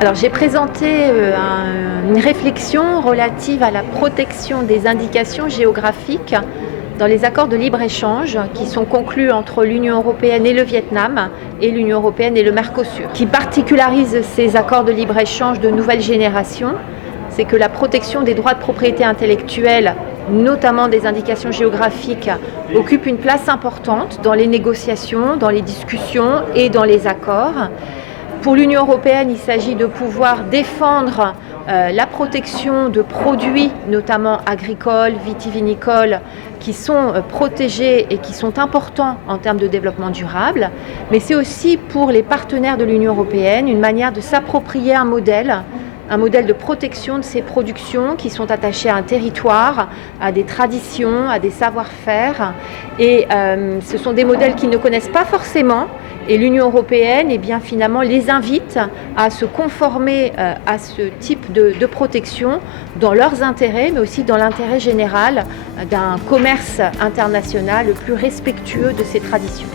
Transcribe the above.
Alors j'ai présenté une réflexion relative à la protection des indications géographiques dans les accords de libre-échange qui sont conclus entre l'Union européenne et le Vietnam et l'Union européenne et le Mercosur. Qui particularise ces accords de libre-échange de nouvelle génération, c'est que la protection des droits de propriété intellectuelle, notamment des indications géographiques, occupe une place importante dans les négociations, dans les discussions et dans les accords. Pour l'Union européenne, il s'agit de pouvoir défendre la protection de produits, notamment agricoles, vitivinicoles, qui sont protégés et qui sont importants en termes de développement durable. Mais c'est aussi pour les partenaires de l'Union européenne une manière de s'approprier un modèle de protection de ces productions qui sont attachées à un territoire, à des traditions, à des savoir-faire. Et ce sont des modèles qu'ils ne connaissent pas forcément. Et l'Union européenne, eh bien, finalement, les invite à se conformer à ce type de protection dans leurs intérêts, mais aussi dans l'intérêt général d'un commerce international le plus respectueux de ces traditions.